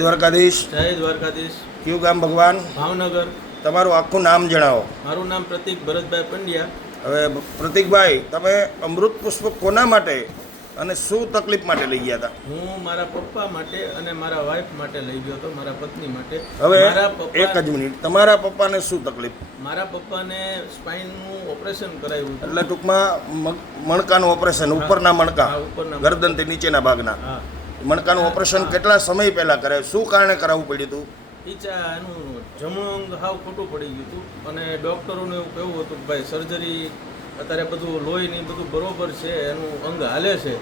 દ્વારકાધીશ. જય દ્વારકાધીશ. કયું ગામ ભગવાન? ભાવનગર. તમારું આખું નામ જણાવો. મારું નામ પ્રતિક ભરતભાઈ પંડ્યા. હવે પ્રતિકભાઈ, તમે અમૃત પુષ્પ કોના માટે અને શું તકલીફ માટે લઈ ગયા હતા? હું મારા પપ્પા માટે અને મારા વાઈફ માટે લઈ ગયો હતો, મારા પત્ની માટે. હવે એક જ મિનિટ, તમારા પપ્પાને શું તકલીફ? મારા પપ્પાને સ્પાઇનનું ઓપરેશન કરાવ્યું હતું. એટલે ટૂંકમાં મણકાનું ઓપરેશન, ઉપરના મણકા, ગરદનથી નીચેના ભાગના મણકાનું ઓપરેશન કેટલા સમય પહેલા કરાવ્યું? શું કારણે કરાવવું પડ્યું હતું? એનું જમણું અંગ હાવ ખોટું પડી ગયું હતું અને ડૉક્ટરોને એવું કહેવું હતું કે ભાઈ સર્જરી અત્યારે બધું લોહી ને બધું બરોબર છે, એનું અંગ હાલે છે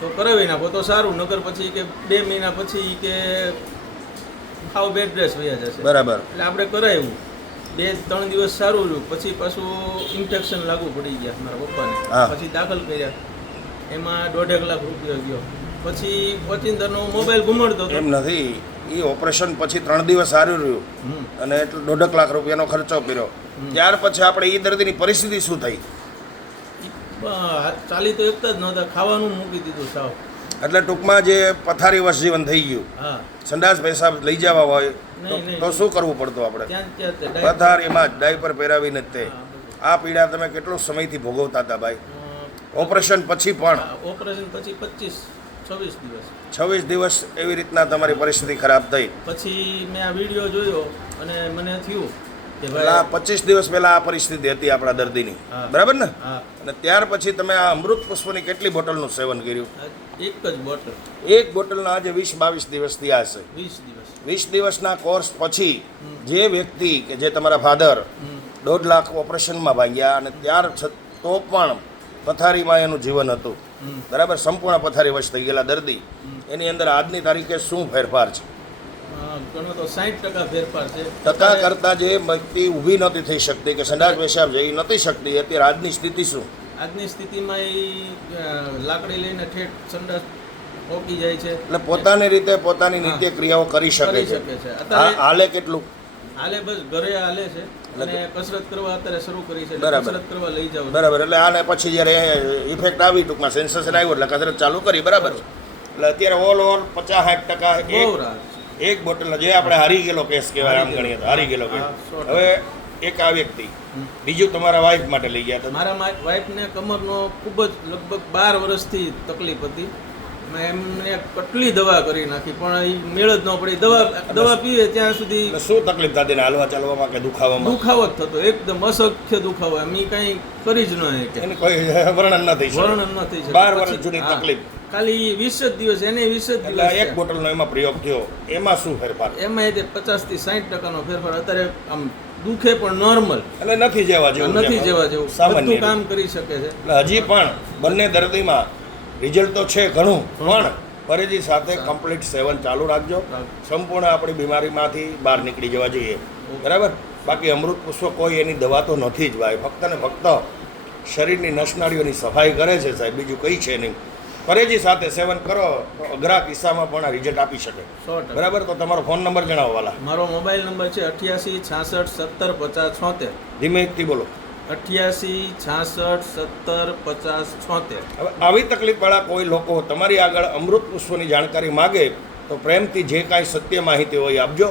તો કરાવી નાખો તો સારું, નગર પછી કે 2 મહિના પછી કે હાવ બેડ રેસ્ટ વયા જશે. બરાબર. એટલે આપણે કરાવ્યું, 2-3 દિવસ સારું રહ્યું, પછી પાછું ઇન્ફેક્શન લાગુ પડી ગયા મારા પપ્પાને. પછી દાખલ કર્યા, એમાં 1.5 લાખ રૂપિયા ગયો. પછી ઓચિંતાનો મોબાઈલ ગુમાડતો હતો. એમ નથી, એ ઓપરેશન પછી 3 દિવસ સારું રહ્યું અને એટલે 1.5 લાખ રૂપિયાનો ખર્ચો કર્યો. ત્યાર પછી આપણે એ દર્દીની પરિસ્થિતિ શું થઈ? ચાલી તો એકતા જ નહોતા, ખાવાનું મૂકી દીધું સાવ. એટલે ટૂંકમાં જે પથારી વશ જીવન થઈ ગયું. સંડાસ પેશાબ લઈ જવા હોય તો શું કરવું પડતું આપણે? પથારીમાં જ ડાયપર પહેરાવીને જ તે. આ પીડા તમે કેટલો સમયથી ભોગવતા હતા ભાઈ? ઓપરેશન પછી પણ? ઓપરેશન પછી 26 દિવસ એવી રીતના તમારી પરિસ્થિતિ ખરાબ થઈ. પછી મેં આ વિડીયો જોયો અને મને થયું કે ભાઈ 25 દિવસ પહેલા આ પરિસ્થિતિ હતી આપણા દર્દીની, બરાબર ને? અને ત્યાર પછી તમે આ અમૃત પુષ્પની કેટલી બોટલનું સેવન કર્યું? એક જ બોટલ. એક બોટલના આજે 20-22 દિવસ થયા હશે. 20 દિવસના કોર્સ પછી જે વ્યક્તિ કે જે તમારા ફાધર 1.5 લાખ ઓપરેશનમાં ભાગ્યા અને ત્યાર તો પણ પથારીમાં એનું જીવન હતું, બરાબર, સંપૂર્ણ પથારી વશ થઈ ગયેલા દર્દી, એની અંદર આજની તારીખે શું ફેરફાર છે? ઘણો તો 60% ફેરફાર છે. ટકા કરતાં જે વ્યક્તિ ઊભી નહોતી થઈ શકતી કે સંડાસ પેશાબ જઈ નહોતી શકતી, અત્યારે આજની સ્થિતિ શું? આજની સ્થિતિમાં એ લાકડી લઈને ઠેઠ સંડાસ ઓકી જાય છે, એટલે પોતાની રીતે પોતાની નિત્ય ક્રિયાઓ કરી શકે છે. હાલે કેટલું? હાલે બસ ઘરે હાલે છે અને કસરત કરવા અત્યારે શરૂ કરી છે. કસરત કરવા લઈ જાવ. બરાબર. એટલે આને પછી જ્યારે ઇફેક્ટ આવી, ટૂંકમાં સેન્સેશન આવ્યું એટલે કસરત ચાલુ કરી, બરાબર. એટલે અત્યારે ઓલ ઓવર 50-60% એક બોટલ જે આપણે હારી ગયેલો કેસ કહેવાય, આમ ગણીએ તો હારી ગયેલો કેસ. હવે એક આ વ્યક્તિ, બીજું તમારા વાઈફ માટે લઈ ગયા હતા. મારા વાઈફને કમરનો ખૂબ જ લગભગ 12 વર્ષથી તકલીફ હતી. મેં એમને કેટલી દવા કરી નાખી પણ એ મેળ જ ન પડી. દવા પીવે ત્યાં સુધી શું તકલીફ થતી ને? હાલવા ચાલવામાં કે દુખાવામાં? દુખાવો જ થતો, એકદમ અસખ્ય દુખાવો. એમ કંઈ કરી જ ન શકે, કોઈ વર્ણન ન થઈ શકે. 12 વર્ષ જૂની તકલીફ. ખાલી 20 જ દિવસ, એને 20 જ દિવસ. એક બોટલનો એમાં પ્રયોગ થયો, એમાં શું ફેરફાર? એમાં 50-60% ફેરફાર. અત્યારે આમ દુખે પણ નોર્મલ, એટલે નથી જેવા જેવું, બધું કામ કરી શકે છે. એટલે હજી પણ બંને દર્દીમાં રિઝલ્ટ તો છે ઘણું, પણ પરેજી સાથે કમ્પ્લીટ સેવન ચાલુ રાખજો. સંપૂર્ણ આપણી બીમારીમાંથી બહાર નીકળી જવા જોઈએ, બરાબર. બાકી અમૃત પુષ્પ કોઈ એની દવા તો નથી જ ભાઈ, ફક્ત ને ફક્ત શરીરની નસનાળીઓની સફાઈ કરે છે સાહેબ, બીજું કંઈ છે નહીં. પરેજી સાથે સેવન કરો તો અઘરા કિસ્સામાં પણ આ રિઝલ્ટ આપી શકે, બરાબર. તો તમારો ફોન નંબર જણાવો વાલા. મારો મોબાઈલ નંબર છે 88 66 70 50 76. ધીમેથી બોલો. 88 66 70 50 76. હવે આવી તકલીફવાળા કોઈ લોકો તમારી આગળ અમૃત પુષ્પની જાણકારી માગે તો પ્રેમથી જે કાંઈ સત્ય માહિતી હોય આપજો.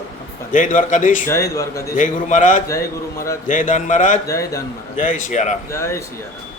જય દ્વારકાધીશ. જય દ્વારકાધીશ. જય ગુરુ મહારાજ. જય ગુરુ મહારાજ. જય દાન મહારાજ. જય દાન મહારાજ. જય સિયારામ. જય સિયારામ.